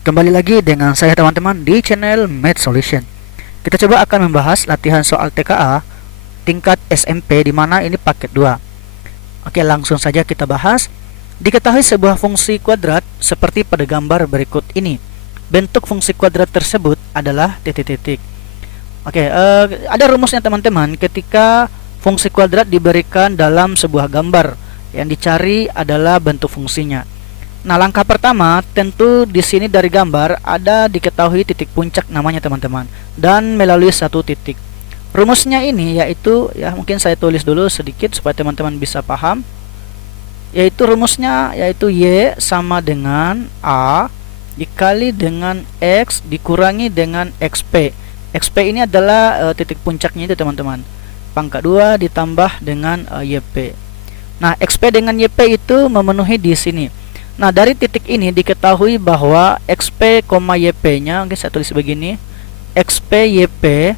Kembali lagi dengan saya teman-teman di channel Math Solution. Kita coba akan membahas latihan soal TKA tingkat SMP di mana ini paket 2. Oke, langsung saja kita bahas. Diketahui sebuah fungsi kuadrat seperti pada gambar berikut ini. Bentuk fungsi kuadrat tersebut adalah titik-titik. Oke, ada rumusnya teman-teman. Ketika fungsi kuadrat diberikan dalam sebuah gambar, yang dicari adalah bentuk fungsinya. Nah, langkah pertama tentu di sini dari gambar ada diketahui titik puncak namanya teman-teman, dan melalui satu titik. Rumusnya ini yaitu, ya mungkin saya tulis dulu sedikit supaya teman-teman bisa paham. Yaitu rumusnya yaitu Y sama dengan A dikali dengan X dikurangi dengan XP. XP ini adalah titik puncaknya itu teman-teman. Pangkat 2 ditambah dengan YP. Nah, XP dengan YP itu memenuhi di sini. Nah, dari titik ini diketahui bahwa XP, YP-nya, oke, saya tulis begini. XP YP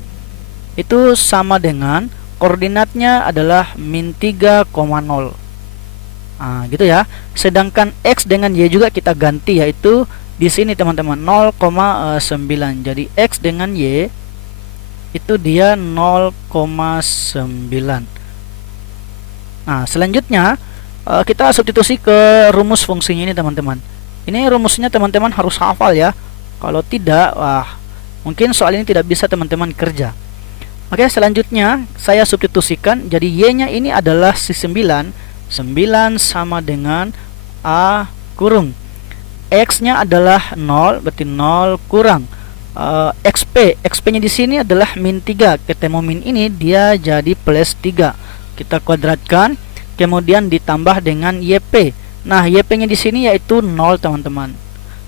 itu sama dengan koordinatnya adalah min 3,0. Nah, gitu ya. Sedangkan X dengan Y juga kita ganti, yaitu di sini teman-teman 0,9. Jadi X dengan Y itu dia 0,9. Nah, selanjutnya kita substitusi ke rumus fungsinya ini teman-teman. Ini rumusnya teman-teman harus hafal ya. Kalau tidak, wah, mungkin soal ini tidak bisa teman-teman kerja. Oke, selanjutnya saya substitusikan. Jadi Y-nya ini adalah si 9. 9 sama dengan A kurung X-nya adalah 0, berarti 0 kurang XP nya di sini adalah min 3. Ketemu min ini dia jadi plus 3. Kita kuadratkan, kemudian ditambah dengan YP. Nah, YP-nya di sini yaitu 0 teman-teman.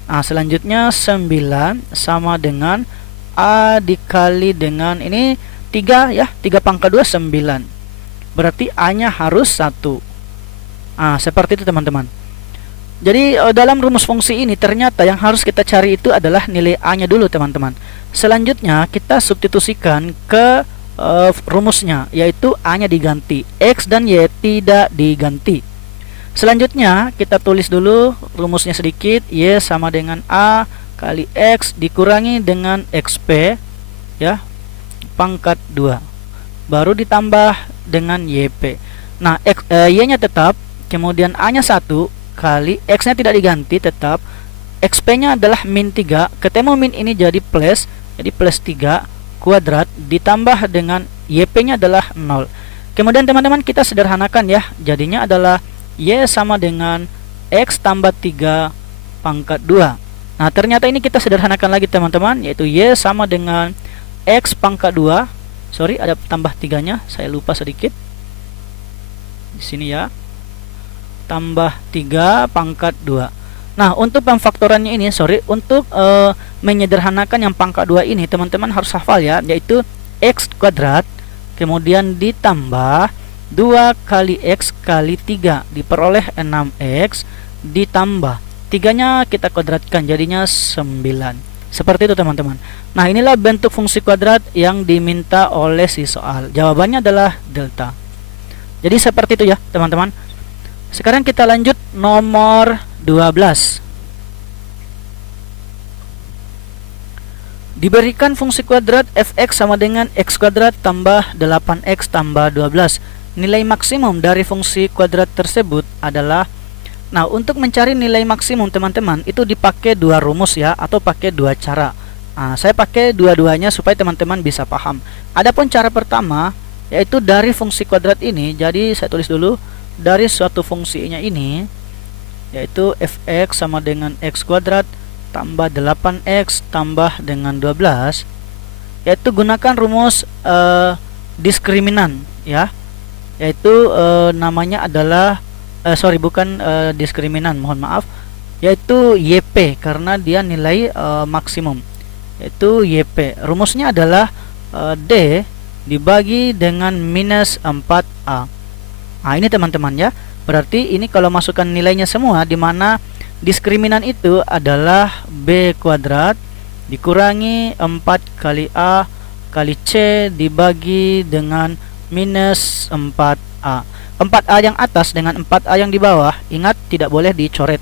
Nah, selanjutnya 9 sama dengan A dikali dengan ini 3 ya, 3 pangkat 2 9. Berarti A-nya harus 1. Nah, seperti itu teman-teman. Jadi dalam rumus fungsi ini ternyata yang harus kita cari itu adalah nilai A-nya dulu teman-teman. Selanjutnya kita substitusikan ke rumusnya, yaitu A-nya diganti, X dan Y tidak diganti. Selanjutnya kita tulis dulu rumusnya sedikit. Y sama dengan A kali X dikurangi dengan XP ya, pangkat 2, baru ditambah dengan YP. Nah, Y-nya tetap, kemudian A-nya 1 kali X-nya tidak diganti tetap. XP-nya adalah min 3. Ketemu min ini jadi plus 3 kuadrat ditambah dengan YP-nya adalah 0. Kemudian teman-teman kita sederhanakan ya. Jadinya adalah Y sama dengan X tambah 3 pangkat 2. Nah, ternyata ini kita sederhanakan lagi teman-teman, yaitu Y sama dengan X pangkat 2. Sorry, ada tambah 3-nya, saya lupa sedikit. Di sini ya. Tambah 3 pangkat 2. Nah, untuk pemfaktorannya ini, untuk menyederhanakan yang pangkat 2 ini teman-teman harus hafal ya, yaitu X kuadrat kemudian ditambah 2 kali X kali 3 diperoleh 6X ditambah 3-nya kita kuadratkan jadinya 9. Seperti itu teman-teman. Nah, inilah bentuk fungsi kuadrat yang diminta oleh si soal. Jawabannya adalah delta. Jadi seperti itu ya teman-teman. Sekarang kita lanjut nomor 12. Diberikan fungsi kuadrat fx sama dengan x kuadrat tambah 8x tambah 12. Nilai maksimum dari fungsi kuadrat tersebut adalah, nah, untuk mencari nilai maksimum teman-teman itu dipakai dua rumus ya, atau pakai dua cara. Nah, saya pakai dua-duanya supaya teman-teman bisa paham. Adapun cara pertama yaitu dari fungsi kuadrat ini. Jadi saya tulis dulu, dari suatu fungsinya ini yaitu fx sama dengan x kuadrat tambah 8x tambah dengan 12, yaitu gunakan rumus diskriminan ya, yaitu namanya adalah bukan diskriminan, mohon maaf, yaitu YP karena dia nilai maksimum, yaitu YP. Rumusnya adalah D dibagi dengan minus 4A. Nah, ini teman-teman ya. Berarti ini kalau masukkan nilainya semua, di mana diskriminan itu adalah B kuadrat dikurangi 4 kali A kali C dibagi dengan minus 4A. 4A yang atas dengan 4A yang di bawah, ingat tidak boleh dicoret.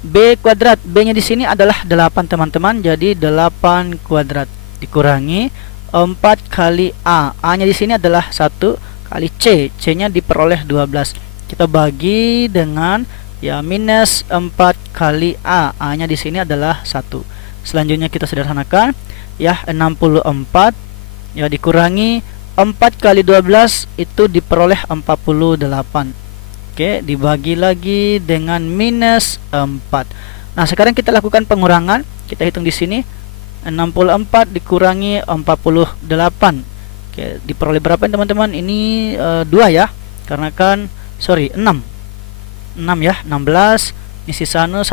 B kuadrat. B-nya di sini adalah 8 teman-teman. Jadi 8 kuadrat dikurangi 4 kali A. A-nya di sini adalah 1 kali C. C-nya diperoleh 12. Kita bagi dengan ya minus 4 kali A. A-nya di sini adalah 1. Selanjutnya kita sederhanakan ya 64 ya dikurangi 4 kali 12 itu diperoleh 48. Oke, dibagi lagi dengan minus 4. Nah, sekarang kita lakukan pengurangan. Kita hitung di sini 64 dikurangi 48. Oke, diperoleh berapa teman-teman? Ini 2 ya. Karena kan 6 ya, 16. Ini sisa 1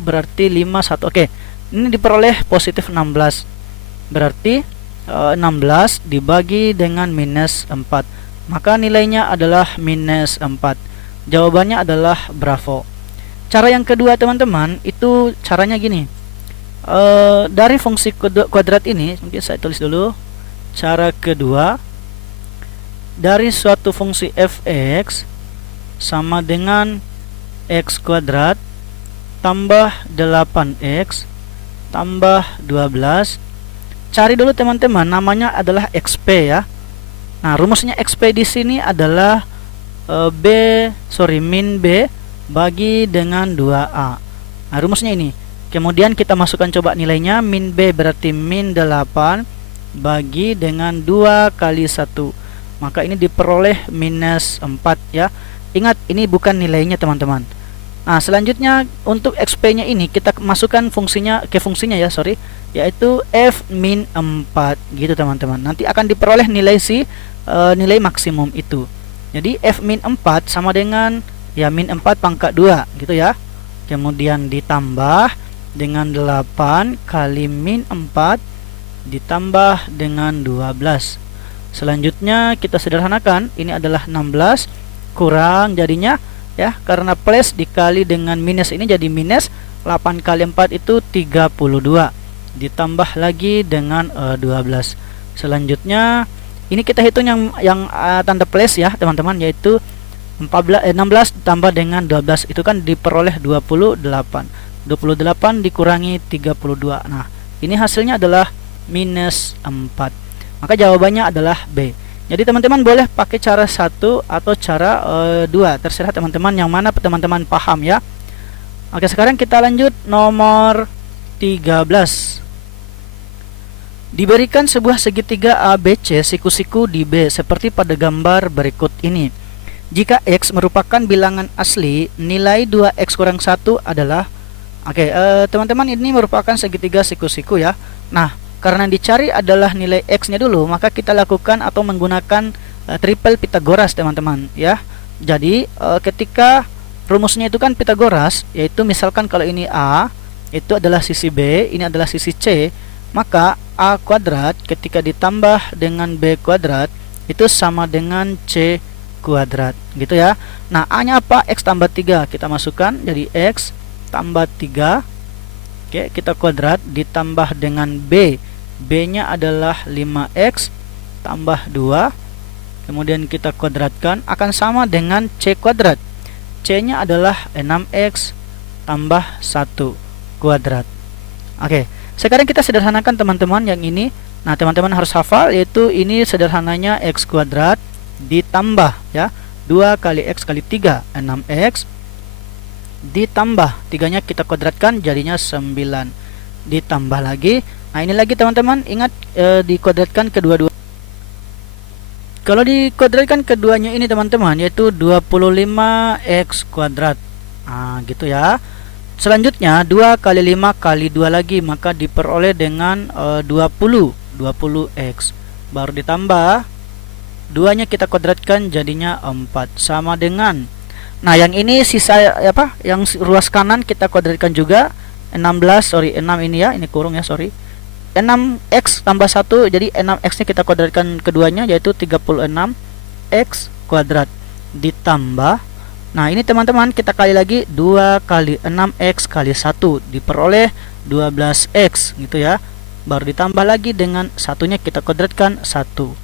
berarti 5 1. Oke, ini diperoleh positif 16. Berarti 16 dibagi dengan minus 4, maka nilainya adalah minus 4. Jawabannya adalah bravo. Cara yang kedua teman-teman, itu caranya gini. Dari fungsi kuadrat ini, mungkin saya tulis dulu. Cara kedua, dari suatu fungsi fx sama dengan x kuadrat tambah 8x tambah 12. Cari dulu teman-teman, namanya adalah XP ya. Nah, rumusnya XP di sini adalah min B bagi dengan 2A. Nah, rumusnya ini. Kemudian kita masukkan coba nilainya. Min B berarti min 8 bagi dengan 2 kali 1. Maka ini diperoleh minus 4 ya. Ingat, ini bukan nilainya teman-teman. Nah, selanjutnya untuk XP-nya ini kita masukkan fungsinya ya, yaitu f min 4 gitu teman-teman. Nanti akan diperoleh nilai nilai maksimum itu. Jadi f min 4 sama dengan ya min 4 pangkat 2 gitu ya. Kemudian ditambah dengan 8 kali min 4 ditambah dengan 12. Selanjutnya kita sederhanakan, ini adalah 16 kurang jadinya ya, karena plus dikali dengan minus ini jadi minus 8 kali 4 itu 32 ditambah lagi dengan 12. Selanjutnya ini kita hitung yang tanda plus ya teman-teman, yaitu 16 ditambah dengan 12 itu kan diperoleh 28 dikurangi 32. Nah, ini hasilnya adalah minus 4. Maka jawabannya adalah B. Jadi teman-teman boleh pakai cara 1 atau cara 2, terserah teman-teman yang mana teman-teman paham ya. Oke, sekarang kita lanjut nomor 13. Diberikan sebuah segitiga ABC siku-siku di B seperti pada gambar berikut ini. Jika X merupakan bilangan asli, nilai 2X kurang 1 adalah teman-teman, ini merupakan segitiga siku-siku ya. Nah, karena dicari adalah nilai X-nya dulu, maka kita lakukan atau menggunakan triple Pitagoras teman-teman ya. Jadi ketika rumusnya itu kan Pitagoras, yaitu misalkan kalau ini A itu adalah sisi B, ini adalah sisi C, maka A kuadrat ketika ditambah dengan B kuadrat itu sama dengan C kuadrat gitu ya. Nah, A-nya apa? X tambah 3, kita masukkan jadi X tambah 3. Oke, kita kuadrat ditambah dengan B. B-nya adalah 5X tambah 2. Kemudian kita kuadratkan akan sama dengan C kuadrat. C-nya adalah 6X tambah 1 kuadrat. Oke, sekarang kita sederhanakan teman-teman yang ini. Nah, teman-teman harus hafal, yaitu ini sederhananya X kuadrat ditambah ya 2 kali X kali 3, 6X ditambah 3-nya kita kuadratkan jadinya 9, ditambah lagi. Nah, ini lagi teman-teman, ingat dikuadratkan kedua-dua. Kalau dikuadratkan keduanya ini teman-teman, yaitu 25X kuadrat. Nah, gitu ya. Selanjutnya 2 kali 5 kali 2 lagi, maka diperoleh dengan 20X. Baru ditambah 2-nya kita kuadratkan jadinya 4 sama dengan. Nah, yang ini sisa apa? Yang ruas kanan kita kuadratkan juga 6 ini ya, ini kurung ya, 6X tambah 1, jadi 6X-nya kita kuadratkan keduanya, yaitu 36X kuadrat ditambah. Nah, ini teman-teman kita kali lagi 2 kali 6X kali 1 diperoleh 12X gitu ya. Baru ditambah lagi dengan satunya kita kuadratkan 1.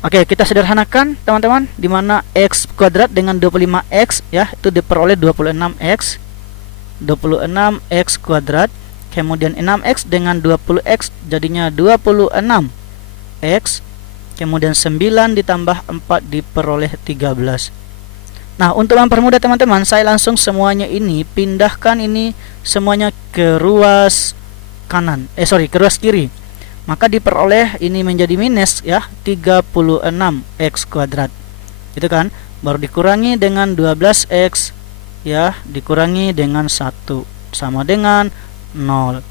Oke, kita sederhanakan teman-teman, dimana X kuadrat dengan 25X ya, itu diperoleh 26X. 26x kuadrat, kemudian 6x dengan 20x jadinya 26x, kemudian 9 ditambah 4 diperoleh 13. Nah, untuk mempermudah teman-teman, saya langsung semuanya ini pindahkan ini semuanya ke ruas kanan, ke ruas kiri. Maka diperoleh ini menjadi minus ya, 36x kuadrat. Itu kan? Baru dikurangi dengan 12x ya, dikurangi dengan 1 sama dengan 0.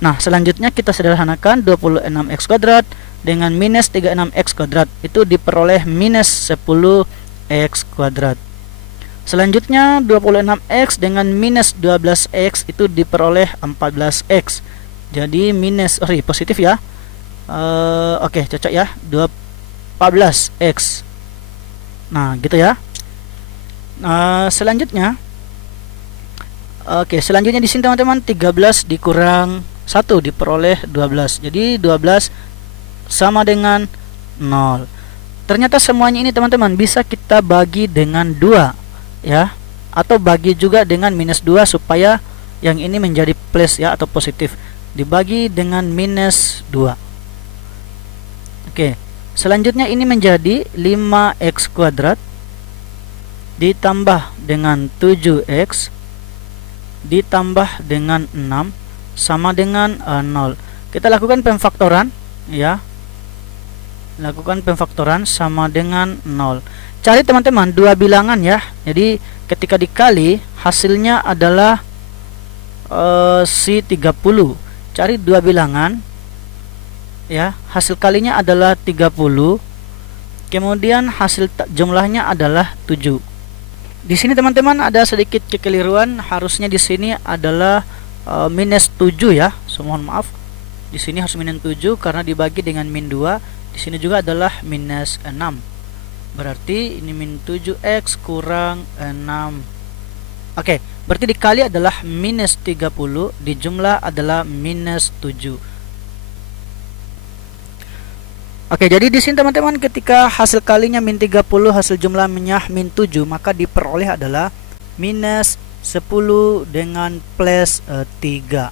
Nah, selanjutnya kita sederhanakan 26x kuadrat dengan minus 36x kuadrat, itu diperoleh minus 10x kuadrat. Selanjutnya 26x dengan minus 12x itu diperoleh 14x. Jadi minus, positif ya. Oke, cocok ya. 14x. Nah, gitu ya. Selanjutnya selanjutnya di sini teman-teman 13 dikurang 1 diperoleh 12. Jadi 12 sama dengan 0. Ternyata semuanya ini teman-teman bisa kita bagi dengan 2 ya, atau bagi juga dengan minus 2 supaya yang ini menjadi plus ya, atau positif. Dibagi dengan minus 2. Oke, selanjutnya ini menjadi 5x kuadrat ditambah dengan 7x ditambah dengan 6 sama dengan 0. Kita lakukan pemfaktoran ya. Lakukan pemfaktoran sama dengan 0. Cari teman-teman dua bilangan ya. Jadi ketika dikali hasilnya adalah si 30. Cari dua bilangan ya. Hasil kalinya adalah 30. Kemudian hasil jumlahnya adalah 7. Di sini teman-teman ada sedikit kekeliruan. Harusnya di sini adalah minus 7 ya. Mohon maaf. Di sini harus minus 7 karena dibagi dengan min 2. Di sini juga adalah minus 6. Berarti ini min 7x kurang 6. Oke, berarti dikali adalah minus 30, dijumlah adalah minus 7. Oke, jadi di sini teman-teman ketika hasil kalinya min 30, hasil jumlahnya min 7, maka diperoleh adalah minus 10 dengan plus 3.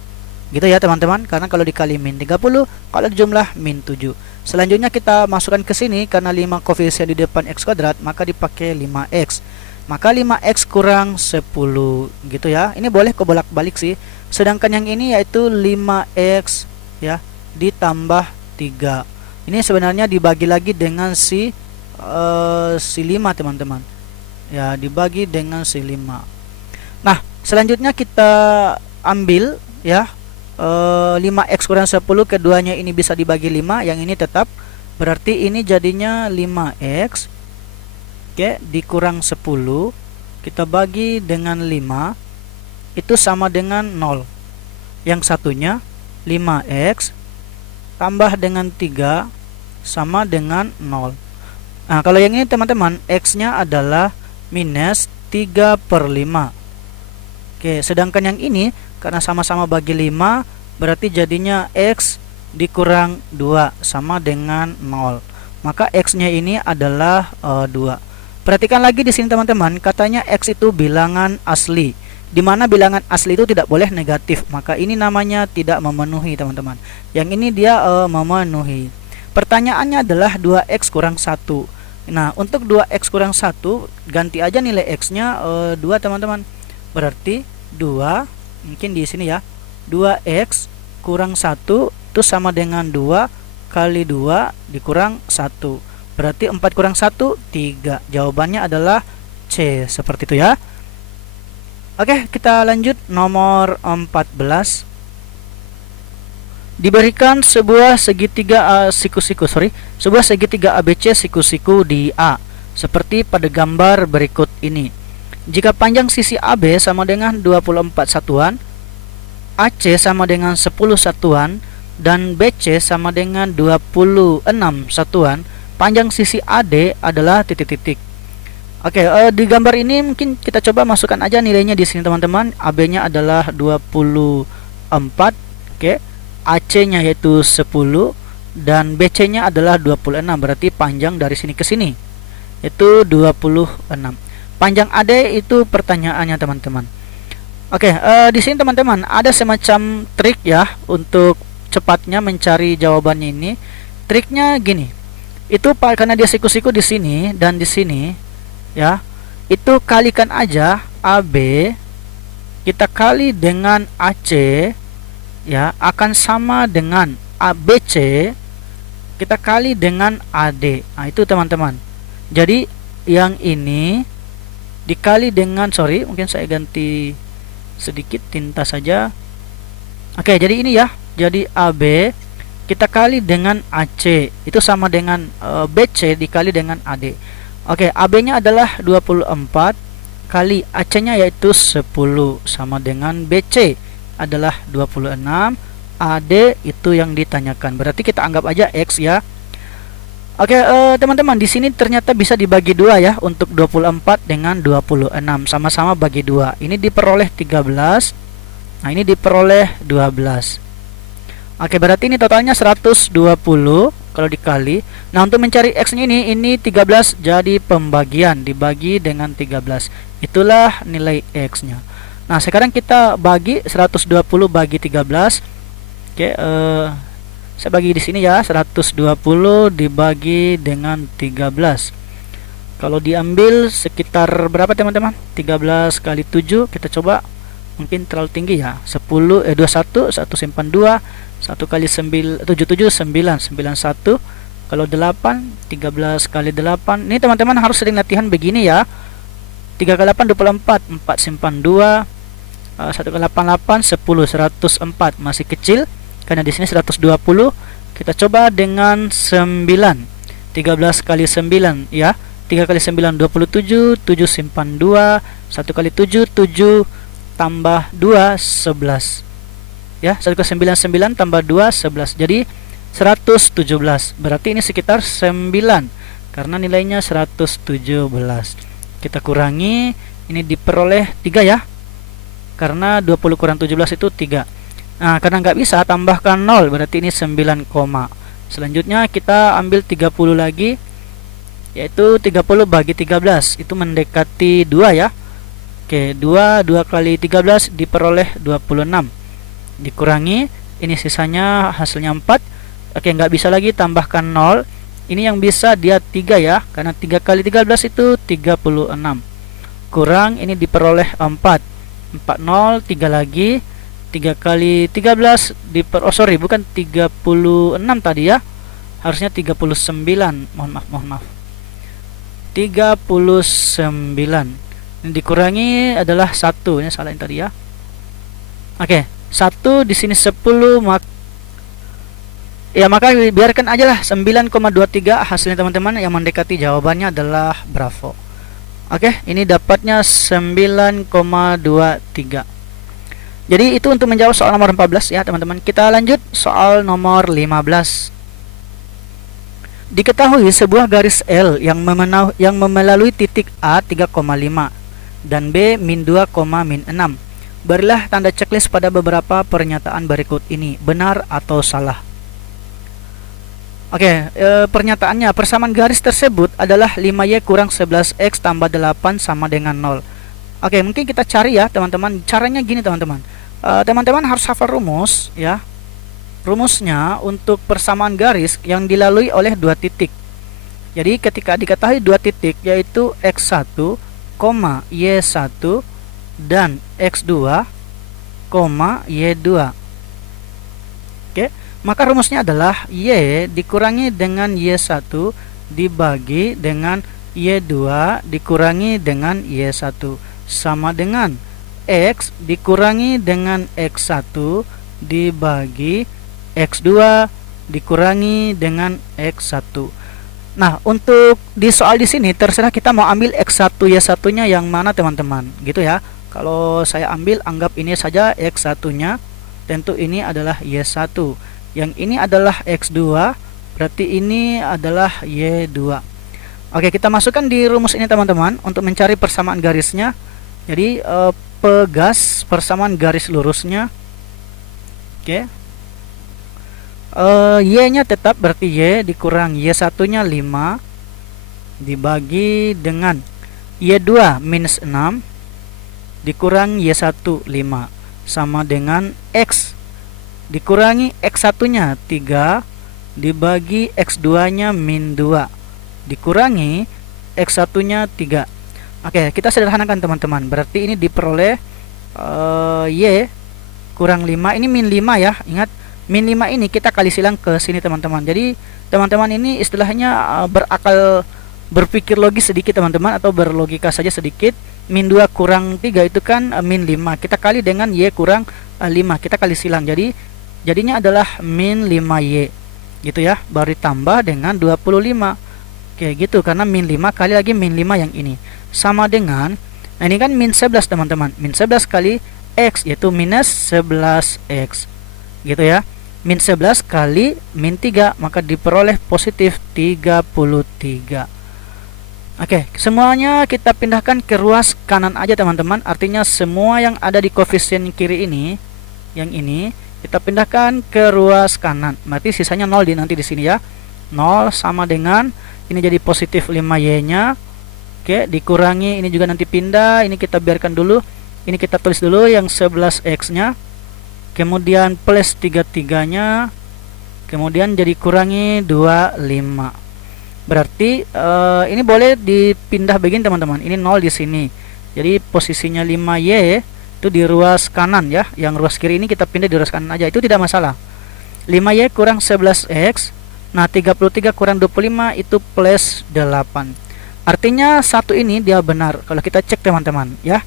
Gitu ya teman-teman, karena kalau dikali min 30, kalau dijumlah min 7. Selanjutnya kita masukkan ke sini karena 5 koefisien di depan x kuadrat, maka dipakai 5x. Maka 5x kurang 10 gitu ya. Ini boleh kebolak-balik sih. Sedangkan yang ini yaitu 5x ya ditambah 3. Ini sebenarnya dibagi lagi dengan si 5 teman-teman. Ya, dibagi dengan si 5. Nah, selanjutnya kita ambil ya 5x kurang 10, keduanya ini bisa dibagi 5, yang ini tetap. Berarti ini jadinya 5x dikurang 10 kita bagi dengan 5 itu sama dengan 0. Yang satunya 5x tambah dengan 3 sama dengan 0. Nah, kalau yang ini teman-teman x nya adalah minus 3/5. Oke, sedangkan yang ini karena sama-sama bagi 5, berarti jadinya x dikurang 2 sama dengan 0. Maka x-nya ini adalah 2. Perhatikan lagi di sini teman-teman, katanya x itu bilangan asli. Di mana bilangan asli itu tidak boleh negatif, maka ini namanya tidak memenuhi teman-teman. Yang ini dia memenuhi. Pertanyaannya adalah 2x kurang 1. Nah, untuk 2x kurang 1 ganti aja nilai x-nya 2 teman-teman. Berarti 2, mungkin di sini ya, 2x kurang 1 itu sama dengan 2 kali 2 dikurang 1. Berarti 4 kurang 1, 3. Jawabannya adalah C, seperti itu ya. Oke, kita lanjut nomor 14. Diberikan sebuah segitiga sebuah segitiga ABC siku-siku di A, seperti pada gambar berikut ini. Jika panjang sisi AB sama dengan 24 satuan, AC sama dengan 10 satuan, dan BC sama dengan 26 satuan, panjang sisi AD adalah titik-titik. Oke, di gambar ini mungkin kita coba masukkan aja nilainya di sini teman-teman. AB-nya adalah 24, oke. AC-nya yaitu 10 dan BC-nya adalah 26. Berarti panjang dari sini ke sini itu 26. Panjang AD itu pertanyaannya teman-teman. Oke, di sini teman-teman ada semacam trik ya untuk cepatnya mencari jawabannya ini. Triknya gini. Itu Pak, karena dia siku-siku di sini dan di sini ya. Itu kalikan aja AB kita kali dengan AC ya akan sama dengan ABC kita kali dengan AD. Nah, itu teman-teman. Jadi yang ini dikali dengan, sorry, mungkin saya ganti sedikit tinta saja. Oke, jadi ini ya. Jadi AB kita kali dengan AC itu sama dengan BC dikali dengan AD. Oke, AB-nya adalah 24 kali AC-nya yaitu 10 sama dengan BC adalah 26. AD itu yang ditanyakan. Berarti kita anggap aja X ya. Oke, teman-teman, di sini ternyata bisa dibagi dua ya untuk 24 dengan 26 sama-sama bagi dua. Ini diperoleh 13. Nah, ini diperoleh 12. Oke, berarti ini totalnya 120 kalau dikali. Nah, untuk mencari X-nya ini 13 jadi pembagian dibagi dengan 13. Itulah nilai X-nya. Nah, sekarang kita bagi 120 bagi 13. Oke, saya bagi di sini ya, 120 dibagi dengan 13. Kalau diambil sekitar berapa teman-teman? 13 kali 7, kita coba. Mungkin terlalu tinggi ya. 21, 1 simpan 2, 1 kali 9, 77, 9, 91. Kalau 8, 13 kali 8. Ini teman-teman harus sering latihan begini ya. 3 kali 8, 24, 4 simpan 2, 1 kali 8, 8, 10, 104. Masih kecil. Karena di sini 120, kita coba dengan 9. 13 kali 9 ya. 3 kali 9 27, 7 simpan 2, 1 kali 7 7 tambah 2 11. Ya, 1 kali 9 9 tambah 2 11. Jadi 117. Berarti ini sekitar 9 karena nilainya 117. Kita kurangi, ini diperoleh 3 ya. Karena 20 kurang 17 itu 3. Nah, karena nggak bisa tambahkan 0, berarti ini 9, selanjutnya kita ambil 30 lagi, yaitu 30 bagi 13 itu mendekati 2 ya. Oke, 2 kali 13 diperoleh 26. Dikurangi, ini sisanya hasilnya 4. Oke, nggak bisa lagi tambahkan 0. Ini yang bisa dia 3 ya, karena 3 kali 13 itu 36. Kurang, ini diperoleh 4. 40, 3 lagi. 3 kali 13 bukan 36 tadi ya. Harusnya 39. Mohon maaf. 39. Ini dikurangi adalah 1. Ini salah yang tadi ya. Oke, 1 di sini 10 maka biarkan aja lah 9,23 hasilnya teman-teman. Yang mendekati jawabannya adalah Bravo. Oke, ini dapatnya 9,23. Jadi itu untuk menjawab soal nomor 14 ya teman-teman. Kita lanjut soal nomor 15. Diketahui sebuah garis L yang melalui titik A 3,5 dan B min 2, min 6. Berilah tanda checklist pada beberapa pernyataan berikut ini, benar atau salah. Oke, pernyataannya, persamaan garis tersebut adalah 5Y kurang 11X tambah 8 sama dengan 0. Oke, mungkin kita cari ya teman-teman. Caranya gini teman-teman. Teman-teman harus hafal rumus ya. Rumusnya untuk persamaan garis yang dilalui oleh dua titik. Jadi ketika diketahui dua titik yaitu X1, Y1 dan X2, Y2. Oke, maka rumusnya adalah Y dikurangi dengan Y1 dibagi dengan Y2 dikurangi dengan Y1 sama dengan X dikurangi dengan X1 dibagi X2 dikurangi dengan X1. Nah, untuk di soal di sini terserah kita mau ambil X1 Y1-nya yang mana teman-teman, gitu ya. Kalau saya ambil, anggap ini saja X1-nya, tentu ini adalah Y1. Yang ini adalah X2, berarti ini adalah Y2. Oke, kita masukkan di rumus ini teman-teman untuk mencari persamaan garisnya. Jadi pegas persamaan garis lurusnya. Oke. Y-nya tetap, berarti Y dikurang Y1-nya 5 dibagi dengan Y2 minus 6 dikurang Y1 5 sama dengan X dikurangi X1 nya 3 dibagi X2 nya min 2 dikurangi X1 nya 3. Oke, kita sederhanakan teman-teman. Berarti ini diperoleh Y kurang 5, ini min 5 ya. Ingat, min 5 ini kita kali silang ke sini teman-teman. Jadi teman-teman ini istilahnya berakal, berpikir logis sedikit teman-teman, atau berlogika saja sedikit. Min 2 kurang 3 itu kan min 5, kita kali dengan Y kurang 5, kita kali silang, jadi jadinya adalah min 5Y gitu ya, baru ditambah dengan 25. Oke gitu, karena min 5 kali lagi min 5 yang ini sama dengan, nah ini kan min 11 teman-teman, min 11 kali X yaitu minus 11X gitu ya, min 11 kali min 3 maka diperoleh positif 33. Oke, semuanya kita pindahkan ke ruas kanan aja teman-teman. Artinya semua yang ada di koefisien kiri ini, yang ini kita pindahkan ke ruas kanan. Berarti sisanya 0 nanti di sini ya. 0 sama dengan ini jadi positif 5Y-nya. Oke, dikurangi ini juga nanti pindah. Ini kita biarkan dulu. Ini kita tulis dulu yang 11X-nya. Kemudian plus 33-nya. Kemudian jadi kurangi 25. Berarti ini boleh dipindah begini teman-teman. Ini 0 di sini. Jadi posisinya 5Y itu di ruas kanan ya. Yang ruas kiri ini kita pindah di ruas kanan aja. Itu tidak masalah. 5Y kurang 11X. Nah 33 kurang 25 itu plus 8. Artinya satu ini dia benar. Kalau kita cek teman-teman ya,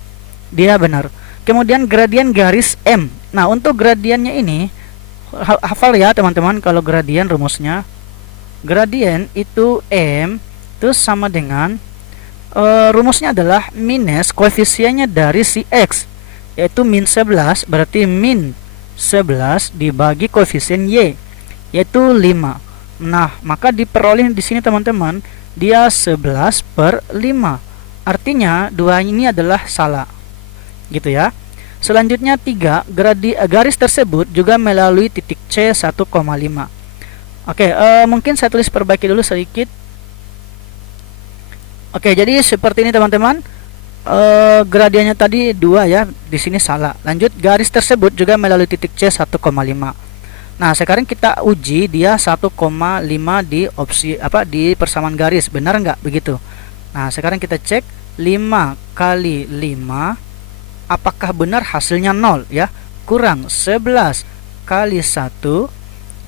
dia benar. Kemudian gradien garis M. Nah untuk gradiennya ini hafal ya teman-teman. Kalau gradien rumusnya, gradien itu M itu sama dengan rumusnya adalah minus koefisiennya dari si X yaitu min 11, berarti min 11 dibagi koefisien Y yaitu 5. Nah maka diperoleh di sini teman-teman dia 11/5. Artinya dua ini adalah salah gitu ya. Selanjutnya 3, garis tersebut juga melalui titik C 1,5. Oke, mungkin saya tulis perbaiki dulu sedikit. Oke, jadi seperti ini teman-teman. Gradiennya tadi 2 ya, di sini salah. Lanjut, garis tersebut juga melalui titik C 1,5. Nah, sekarang kita uji dia 1,5 di opsi di persamaan garis, benar nggak begitu? Nah, sekarang kita cek 5 kali 5 apakah benar hasilnya 0 ya? Kurang 11 kali 1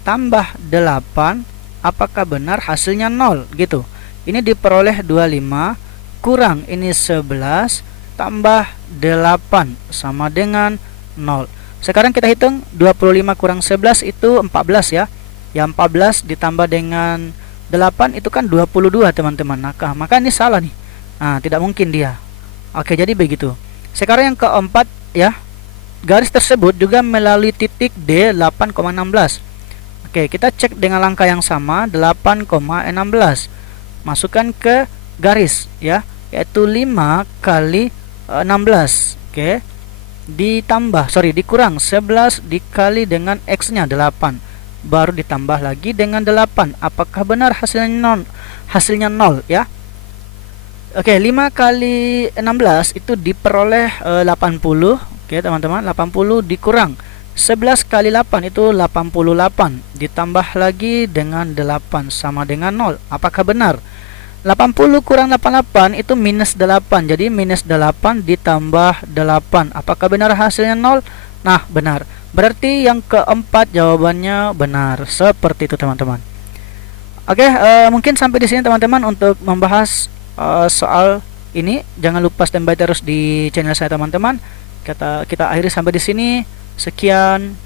tambah 8 apakah benar hasilnya 0 gitu. Ini diperoleh 25 kurang ini 11 tambah 8 sama dengan 0. Sekarang kita hitung 25 kurang 11 itu 14 ya. Yang 14 ditambah dengan 8 itu kan 22 teman-teman. Nah, maka ini salah nih. Nah, tidak mungkin dia. Oke, jadi begitu. Sekarang yang keempat ya. Garis tersebut juga melalui titik D 8,16. Oke, kita cek dengan langkah yang sama 8,16. Masukkan ke garis ya, yaitu 5 kali 16. Oke. Dikurang 11 dikali dengan X-nya 8. Baru ditambah lagi dengan 8. Apakah benar hasilnya 0? Hasilnya 0 ya. Oke, 5 kali 16 itu diperoleh 80. Oke, teman-teman, 80 dikurang 11 kali 8 itu 88, ditambah lagi dengan 8 sama dengan 0. Apakah benar? 80 kurang 88 itu minus 8. Jadi minus 8 ditambah 8. Apakah benar hasilnya 0? Nah, benar. Berarti yang keempat jawabannya benar. Seperti itu teman-teman. Oke, mungkin sampai di sini teman-teman untuk membahas soal ini. Jangan lupa standby terus di channel saya teman-teman. Kita akhiri sampai di sini. Sekian.